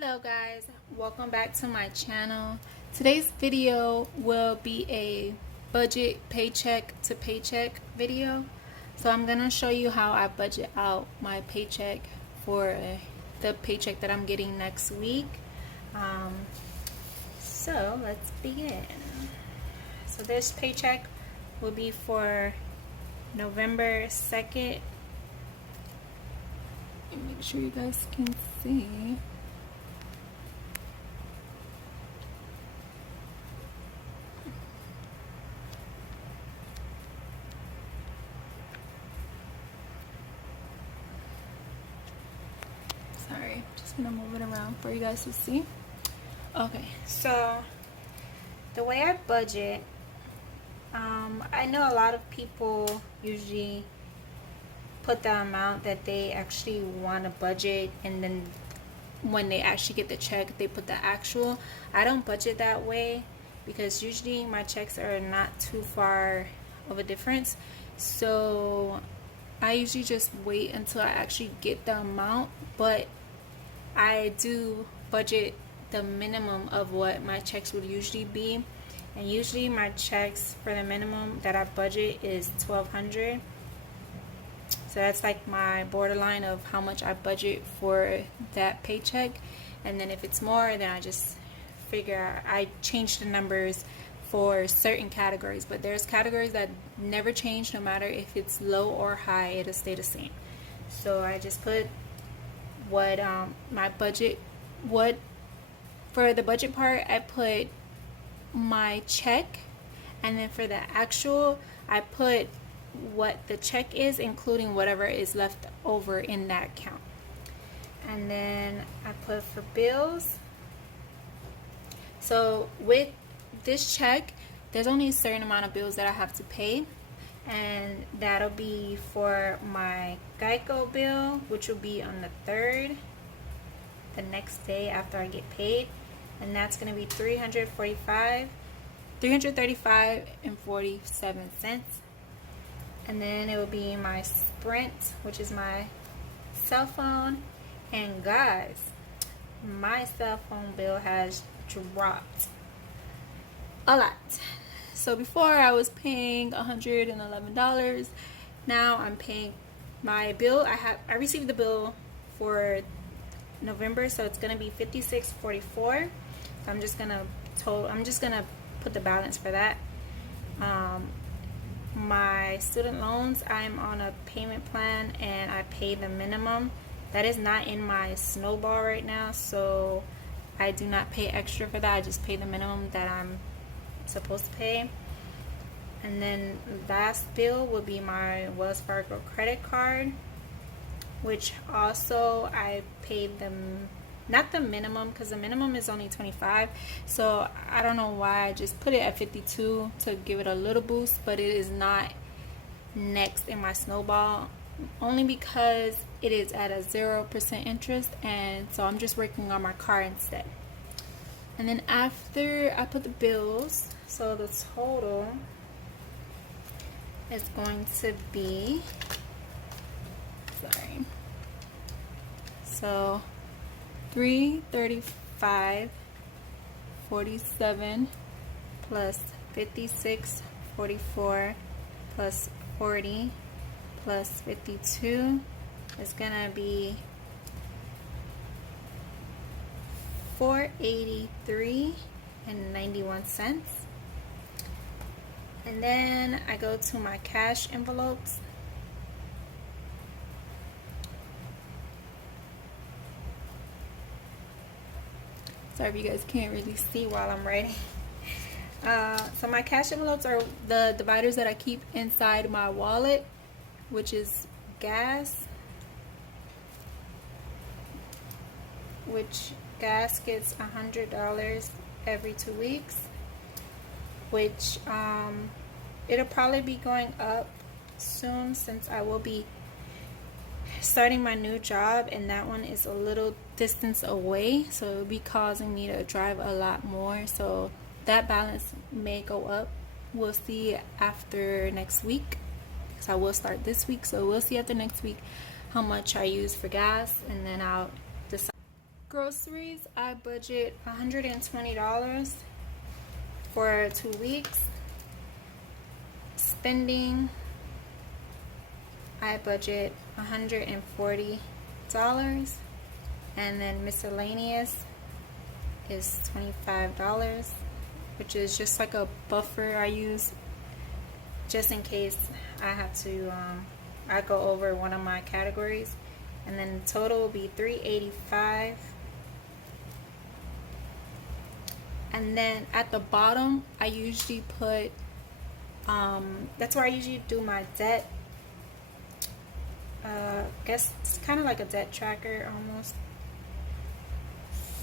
Hello guys, welcome back to my channel. Today's video will be a budget paycheck to paycheck video. So I'm gonna show you how I budget out my paycheck for the paycheck that I'm getting next week. So let's begin. So this paycheck will be for November 2nd. Make sure you guys can see. Sorry, just gonna move it around for you guys to see. Okay, so the way I budget, I know a lot of people usually put the amount that they actually want to budget, and then when they actually get the check, they put the actual. I don't budget that way because usually my checks are not too far of a difference. So I usually just wait until I actually get the amount, but I do budget the minimum of what my checks would usually be. And usually my checks for the minimum that I budget is $1,200. So that's like my borderline of how much I budget for that paycheck. And then if it's more, then I just figure I change the numbers for certain categories. But there's categories that never change, no matter if it's low or high, it'll stay the same. So I just put what my budget, for the budget part, I put my check, and then for the actual, I put what the check is, including whatever is left over in that account. And then I put for bills. So with this check, there's only a certain amount of bills that I have to pay, and that'll be for my Geico bill, which will be on the 3rd, the next day after I get paid, and that's going to be $335.47. And then it will be my Sprint, which is my cell phone. And guys, my cell phone bill has dropped a lot. So before I was paying $111. Now I'm paying my bill. I received the bill for November, so it's gonna be $56.44. So I'm just gonna put the balance for that. My student loans, I'm on a payment plan and I pay the minimum. That is not in my snowball right now, so I do not pay extra for that. I just pay the minimum that I'm supposed to pay. And then last bill will be my Wells Fargo credit card, which also I paid them, not the minimum, because the minimum is only $25. So I don't know why I just put it at $52 to give it a little boost, but it is not next in my snowball, only because it is at a 0% interest, and so I'm just working on my car instead. And then after I put the bills, so the total is going to be, so $335.47 plus $56.44 plus 40 plus 52 is gonna be $483.91. And then I go to my cash envelopes. Sorry if you guys can't really see while I'm writing. So my cash envelopes are the dividers that I keep inside my wallet, which is gas, which gas gets $100 every 2 weeks, which it'll probably be going up soon since I will be starting my new job, and that one is a little distance away, so it'll be causing me to drive a lot more, so that balance may go up. We'll see after next week, because I will start this week, so we'll see after next week how much I use for gas, and then I'll decide. Groceries, I budget $120 for 2 weeks. Spending, I budget $140, and then miscellaneous is $25, which is just like a buffer I use just in case I have to I go over one of my categories. And then the total will be $385. And then at the bottom I usually put that's where I usually do my debt. Guess it's kind of like a debt tracker almost.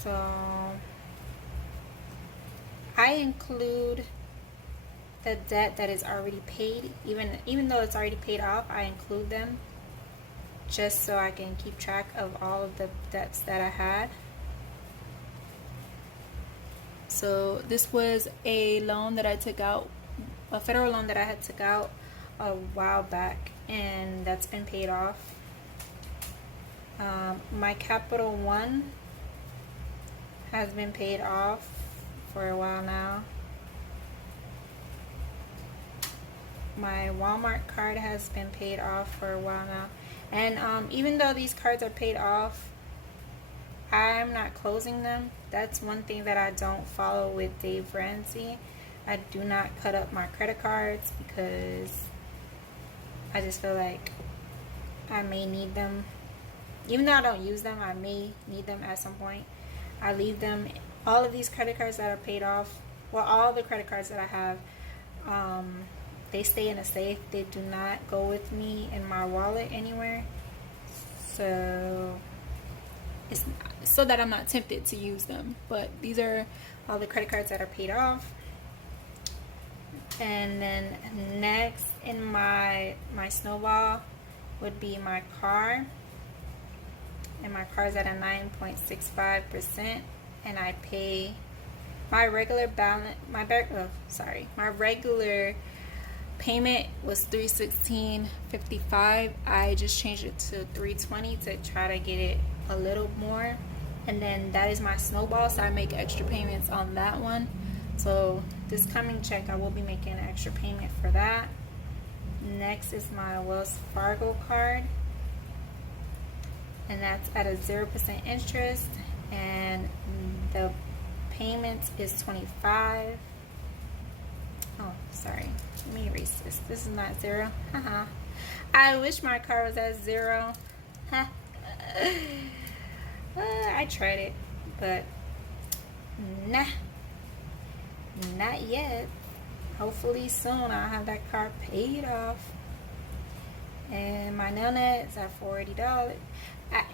So I include the debt that is already paid, even though it's already paid off. I include them just so I can keep track of all of the debts that I had. So this was a loan that I took out, a federal loan that I had took out a while back, and that's been paid off. My Capital One has been paid off for a while now. My Walmart card has been paid off for a while now. And even though these cards are paid off, I'm not closing them. That's one thing that I don't follow with Dave Ramsey. I do not cut up my credit cards because I just feel like I may need them. Even though I don't use them, I may need them at some point. I leave them. All of these credit cards that are paid off, well, all the credit cards that I have, they stay in a safe. They do not go with me in my wallet anywhere. So it's so that I'm not tempted to use them. But these are all the credit cards that are paid off. And then next in my snowball would be my car. And my car is at a 9.65%, and I pay my regular balance. My regular payment was $316.55. I just changed it to $320 to try to get it a little more. And then that is my snowball, so I make extra payments on that one. So this coming check, I will be making an extra payment for that. Next is my Wells Fargo card, and that's at a 0% interest, and the payment is $25. Oh, sorry. Let me erase this. This is not zero. Haha. I wish my card was at zero. I tried it, but nah, not yet. Hopefully soon I'll have that card paid off. And my nail net is at $40.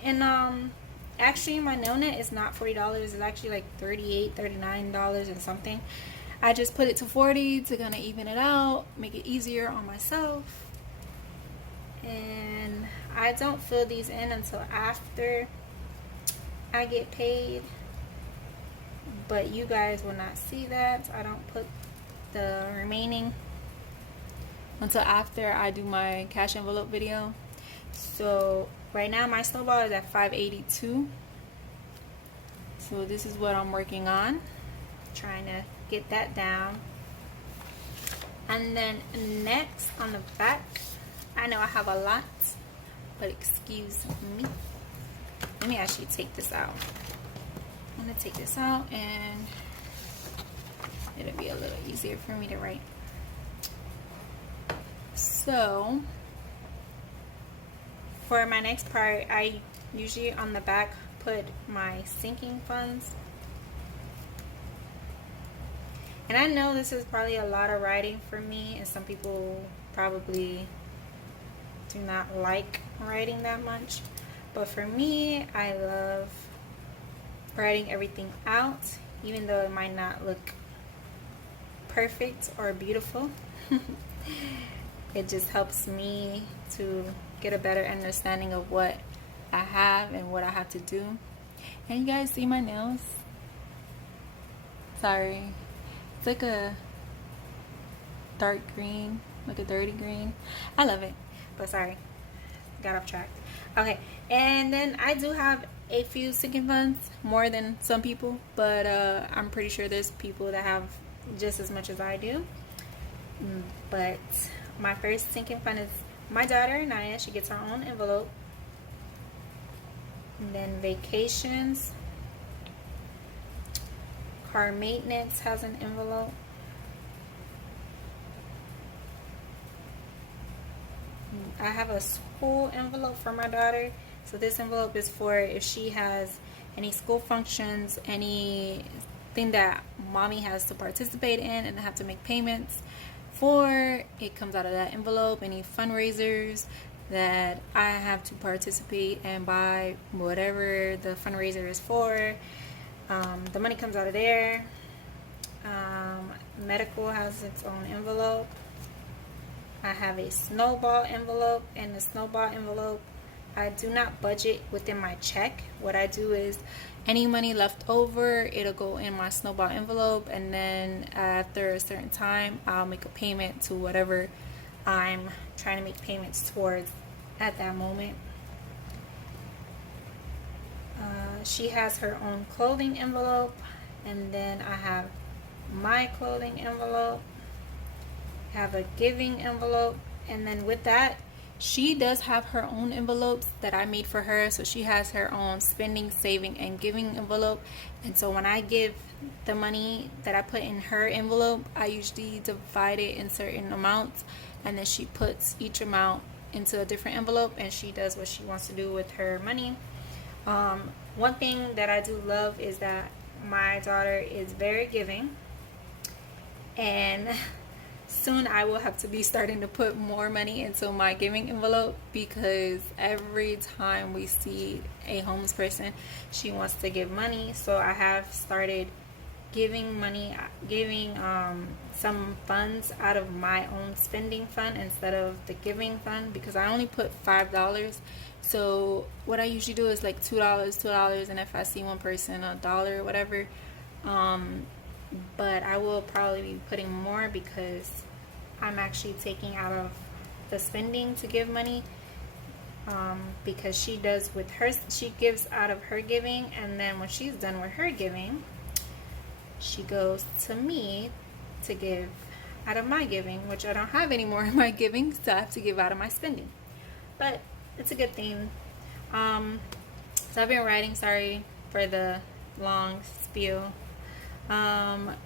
And actually my nail net is not $40. It's actually like $38, $39 and something. I just put it to $40 to kind of even it out, make it easier on myself. And I don't fill these in until after I get paid, but you guys will not see that. I don't put the remaining until after I do my cash envelope video. So right now my snowball is at $582. So this is what I'm working on, trying to get that down. And then next on the back, I know I have a lot, but excuse me. Let me actually take this out. I'm gonna take this out and it'll be a little easier for me to write. So for my next part, I usually on the back put my sinking funds. And I know this is probably a lot of writing for me, and some people probably do not like writing that much. But for me, I love writing everything out, even though it might not look perfect or beautiful. It just helps me to get a better understanding of what I have and what I have to do. And you guys see my nails? Sorry. It's like a dark green, like a dirty green. I love it, but sorry. got off track. Okay, and then I do have a few sinking funds, more than some people, but I'm pretty sure there's people that have just as much as I do. But my first sinking fund is my daughter, Anaya. She gets her own envelope. And then vacations. Car maintenance has an envelope. I have a school envelope for my daughter. So this envelope is for if she has any school functions, anything that mommy has to participate in and have to make payments for. It comes out of that envelope. Any fundraisers that I have to participate and buy whatever the fundraiser is for, the money comes out of there. Medical has its own envelope. I have a snowball envelope, and the snowball envelope, I do not budget within my check. What I do is any money left over, it'll go in my snowball envelope, and then after a certain time, I'll make a payment to whatever I'm trying to make payments towards at that moment. She has her own clothing envelope, and then I have my clothing envelope. I have a giving envelope, and then with that, she does have her own envelopes that I made for her. So she has her own spending, saving, and giving envelope. And so when I give the money that I put in her envelope, I usually divide it in certain amounts, and then she puts each amount into a different envelope, and she does what she wants to do with her money. One thing that I do love is that my daughter is very giving, and soon I will have to be starting to put more money into my giving envelope, because every time we see a homeless person, she wants to give money. So I have started giving money, giving some funds out of my own spending fund instead of the giving fund, because I only put $5. So what I usually do is like $2, and if I see one person, $1 or whatever. But I will probably be putting more, because I'm actually taking out of the spending to give money, because she does with her, she gives out of her giving, and then when she's done with her giving, she goes to me to give out of my giving, which I don't have anymore in my giving, so I have to give out of my spending. But it's a good thing. So I've been writing, sorry for the long spiel.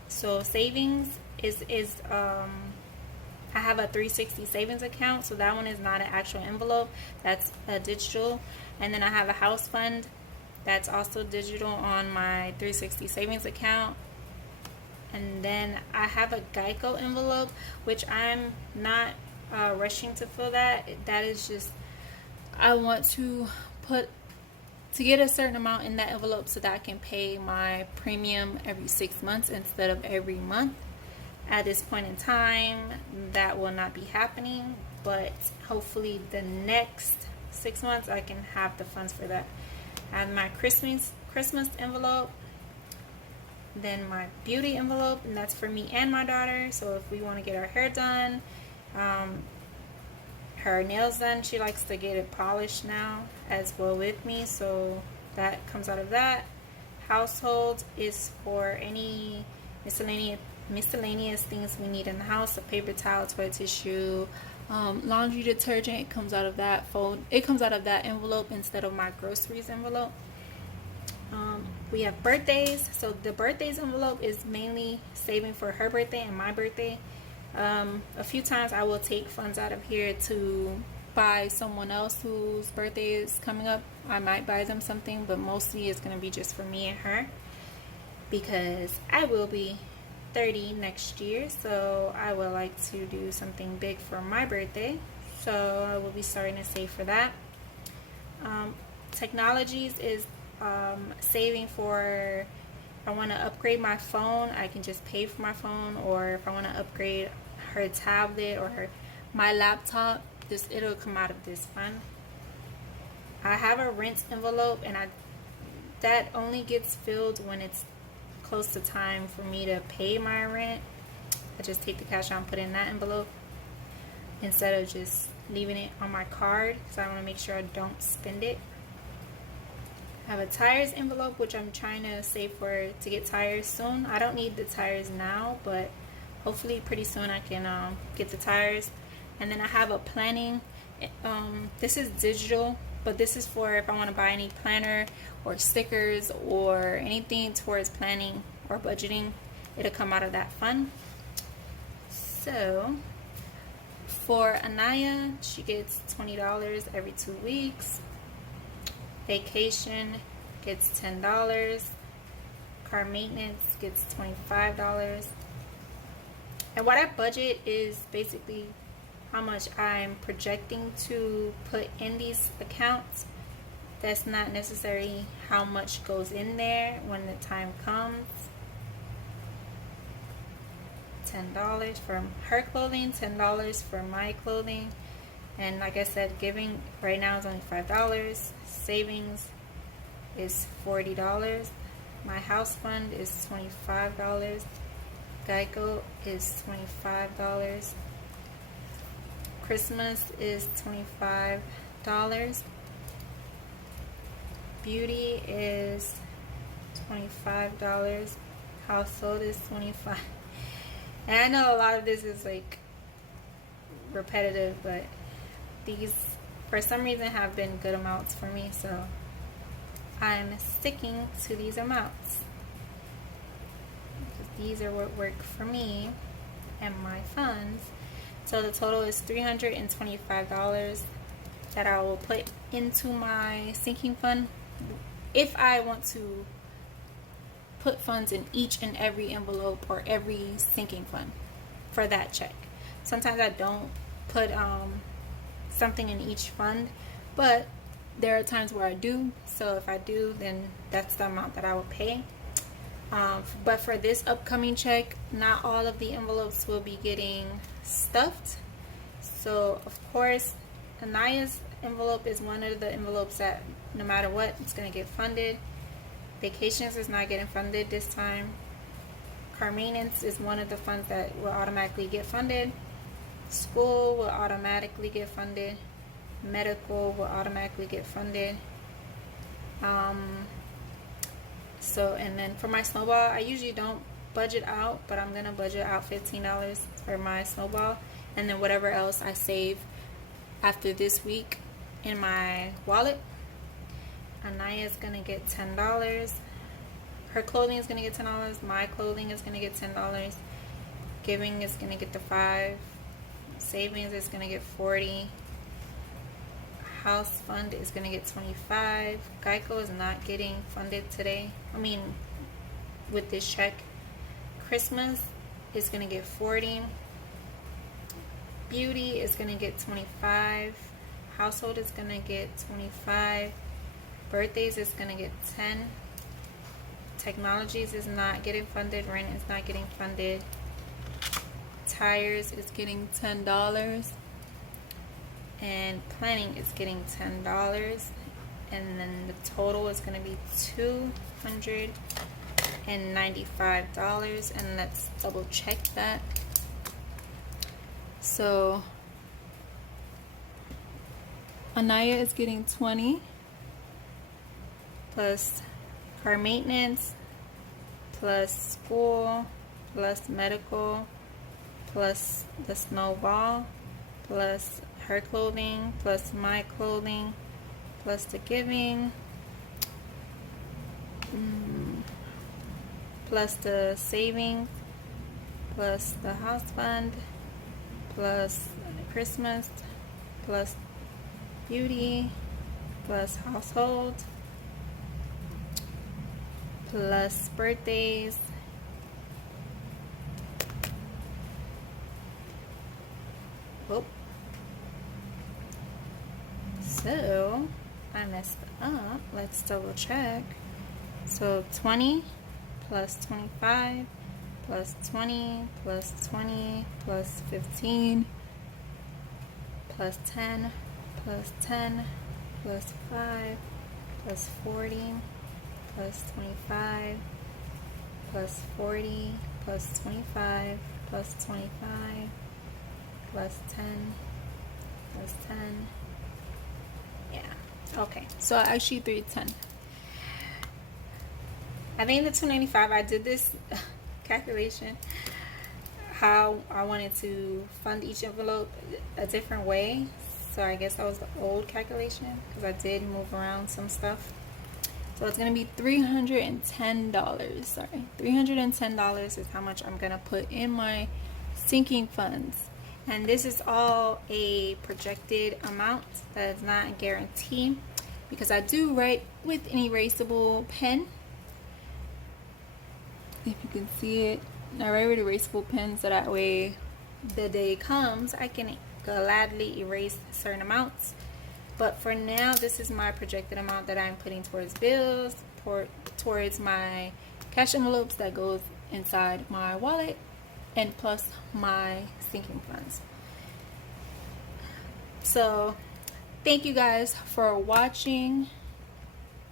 So savings is I have a 360 savings account, so that one is not an actual envelope, that's a digital. And then I have a house fund that's also digital on my 360 savings account. And then I have a Geico envelope, which I'm not rushing to fill that. That is just, I want to get a certain amount in that envelope so that I can pay my premium every 6 months instead of every month. At this point in time, that will not be happening, but hopefully the next 6 months I can have the funds for that. I have my Christmas envelope, then my beauty envelope, and that's for me and my daughter. So if we want to get our hair done, her nails done, she likes to get it polished now as well with me, so that comes out of that. Household is for any miscellaneous things we need in the house, a paper towel, toilet tissue, laundry detergent. It comes out of that envelope instead of my groceries envelope. We have birthdays, so the birthdays envelope is mainly saving for her birthday and my birthday. A few times I will take funds out of here to buy someone else whose birthday is coming up. I might buy them something, but mostly it's going to be just for me and her, because I will be 30 next year, so I would like to do something big for my birthday, so I will be starting to save for that. Technologies is saving for, if I want to upgrade my phone, I can just pay for my phone, or if I want to upgrade her tablet or my laptop, it'll come out of this fund. I have a rent envelope, and that only gets filled when it's close to time for me to pay my rent. I just take the cash out and put it in that envelope instead of just leaving it on my card because I want to make sure I don't spend it. I have a tires envelope, which I'm trying to save for to get tires soon. I don't need the tires now, but hopefully pretty soon I can get the tires. And then I have a planning. This is digital, but this is for if I want to buy any planner or stickers or anything towards planning or budgeting. It'll come out of that fund. So for Anaya, she gets $20 every 2 weeks. Vacation gets $10. Car maintenance gets $25. And what I budget is basically how much I'm projecting to put in these accounts. That's not necessarily how much goes in there when the time comes. $10 for her clothing, $10 for my clothing. And like I said, giving right now is only $5. Savings is $40. My house fund is $25. Geico is $25. Christmas is $25. Beauty is $25. Household is $25. And I know a lot of this is like repetitive, but these for some reason have been good amounts for me, so I'm sticking to these amounts. These are what work for me and my funds. So the total is $325 that I will put into my sinking fund if I want to put funds in each and every envelope or every sinking fund for that check. Sometimes I don't put something in each fund, but there are times where I do. So if I do, then that's the amount that I will pay. But for this upcoming check, not all of the envelopes will be getting stuffed. So of course, Anaya's envelope is one of the envelopes that no matter what, it's going to get funded. Vacations is not getting funded this time. Car maintenance is one of the funds that will automatically get funded. School will automatically get funded. Medical will automatically get funded. And then for my snowball, I usually don't budget out, but I'm gonna budget out $15 for my snowball, and then whatever else I save after this week in my wallet. Anaya's gonna get $10. Her clothing is gonna get $10. My clothing is gonna get $10. Giving is gonna get the $5. Savings is gonna get $40. House fund is gonna get $25. Geico is not getting funded today. With this check. Christmas is gonna get $40. Beauty is gonna get $25. Household is gonna get $25. Birthdays is gonna get $10. Technologies is not getting funded. Rent is not getting funded. Tires is getting $10. And planning is getting $10. And then the total is going to be $295. And let's double check that. So Anaya is getting $20 plus car maintenance plus school plus medical plus the snowball plus her clothing plus my clothing plus the giving plus the savings plus the house fund plus Christmas plus beauty plus household plus birthdays So I messed up. Let's double check. So 20 plus 25 plus 20 plus 20 plus 15 plus 10 plus 10 plus 5 plus 40 plus 25 plus 40 plus 25 plus 25 plus 10 That's 10. Yeah. Okay. So actually 310. I think the 295, I did this calculation how I wanted to fund each envelope a different way. So I guess that was the old calculation because I did move around some stuff. So it's going to be $310. Sorry, $310 is how much I'm going to put in my sinking funds. And this is all a projected amount. That is not a guarantee because I do write with an erasable pen. If you can see it, I write with erasable pen so that way the day comes I can gladly erase certain amounts. But for now, this is my projected amount that I'm putting towards bills, towards my cash envelopes that goes inside my wallet, and plus my sinking funds. So thank you guys for watching.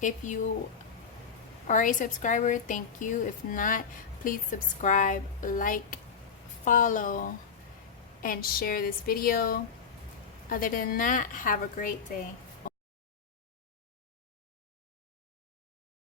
If you are a subscriber, thank you. If not, please subscribe, like, follow, and share this video. Other than that, have a great day.